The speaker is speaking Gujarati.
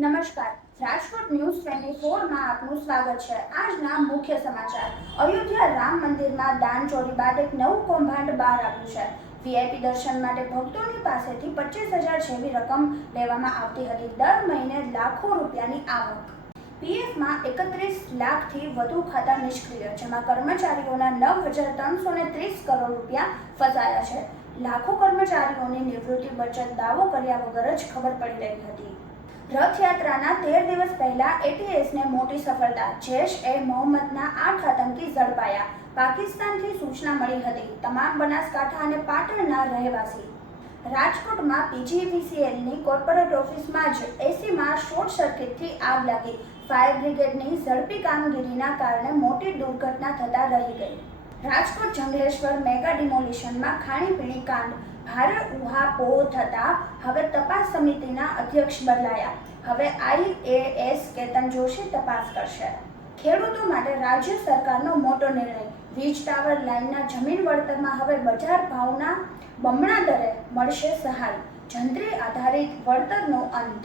નમસ્કાર, રાજકોટ ન્યૂઝ 24માં આપનું સ્વાગત છે। આજના મુખ્ય સમાચાર। અયોધ્યા રામ મંદિરમાં દાન ચોરી બાદ એક નવું કૌભાંડ બહાર આવ્યું છે। વીઆઈપી દર્શન માટે ભક્તોની પાસેથી 25,000 જેવી રકમ લેવામાં આવતી હતી। દર મહિને લાખો રૂપિયાની આવક। પીએફમાં 31 લાખથી વધુ ખાતા નિષ્ક્રિય, જેમાં કર્મચારીઓના 9,330 કરોડ રૂપિયા ફસાયા છે। લાખો કર્મચારીઓની નિવૃત્તિ બચત દાવો કર્યા વગર જ ખબર પડી રહી હતી। રથયાત્રાના 13 દિવસ પહેલા એટીએસને મોટી સફળતા। જૈશ-એ-મોહમ્મદના 8 આતંકી ઝડપાયા। પાકિસ્તાનથી સૂચના મળી હતી, તમામ બનાસકાંઠા અને પાટણના રહેવાસી। રાજકોટમાં પીજીવીસીએલની કોર્પોરેટ ઓફિસમાં જ એસીમાં શોર્ટ સર્કિટથી આગ લાગી। ફાયર બ્રિગેડની ઝડપી કામગીરીના કારણે મોટી દુર્ઘટના થતા રહી ગઈ। રાજકોટ જંગલેશ્વર મેગા ડિમોલિશનમાં ખાણીપીણી કાંડ। ભારે ઉહાપોહ થતા હવે તપાસ સમિતિના અધ્યક્ષ બદલાયા। હવે આઈએએસ કેતન જોશી તપાસ કરશે। ખેડૂતો માટે રાજ્ય સરકારનો મોટો નિર્ણય। વીજ ટાવર લાઇનના જમીન વળતરમાં હવે બજાર ભાવના બમણા દરે મળશે સહાય। જંત્રી આધારિત વળતરનો અંત।